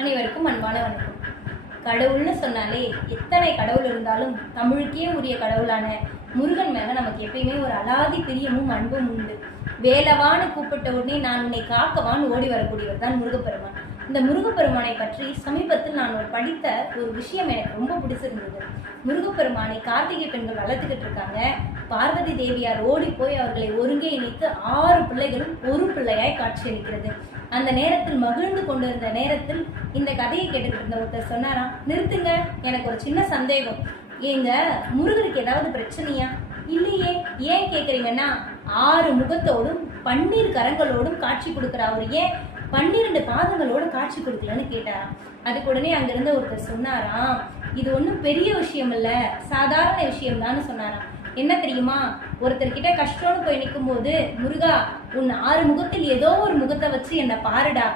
அனைவருக்கும் அன்பான வணக்கம். கடவுள்னு சொன்னாலே எத்தனை கடவுள் இருந்தாலும் தமிழுக்கே உரிய கடவுளான முருகன் மேல நமக்கு எப்பயுமே ஒரு அலாதி பிரியமும் அன்பும் உண்டு. வேலவான்னு கூப்பிட்ட உடனே நான் உன்னை காக்கவான்னு ஓடி வரக்கூடியவர் தான் முருகப்பெருமான். இந்த முருகப்பெருமானை பற்றி சமீபத்தில் நான் படித்த ஒரு விஷயம் எனக்கு ரொம்ப பிடிச்சிருந்தது. முருகப்பெருமானை கார்த்திகை பெண்கள் வளர்த்துக்கிட்டு இருக்காங்க. பார்வதி தேவியார் ஓடி போய் அவர்களை ஒருங்கே இணைத்து 6 பிள்ளைகளும் ஒரு பிள்ளையாய் காட்சியளிக்கிறது. அந்த நேரத்தில் மகிழ்ந்து கொண்டிருந்த நேரத்தில் இந்த கதையை கேட்டுக்கிட்டு இருந்த ஒருத்தர் சொன்னாராம், நிறுத்துங்க, எனக்கு ஒரு சின்ன சந்தேகம். ஏங்க முருகருக்கு ஏதாவது பிரச்சனையா? இல்லையே, ஏன் கேட்குறீங்கன்னா 6 முகத்தோடும் 12 கரங்களோடும் காட்சி கொடுக்குற அவர் ஏன் 12 பாதங்களோட காட்சி கொடுக்கலன்னு கேட்டாராம். அதுக்கு உடனே அங்கிருந்த ஒருத்தர் சொன்னாராம், இது ஒன்றும் பெரிய விஷயம் இல்ல, சாதாரண விஷயம் தான் சொன்னாராம். என்ன தெரியுமா, ஒருத்தர்கிட்ட கஷ்டம்னு போய் நிற்கும் போது, முருகா உன் 6 முகத்தில் ஏதோ ஒரு முகத்தை வச்சு என்னை பாருடா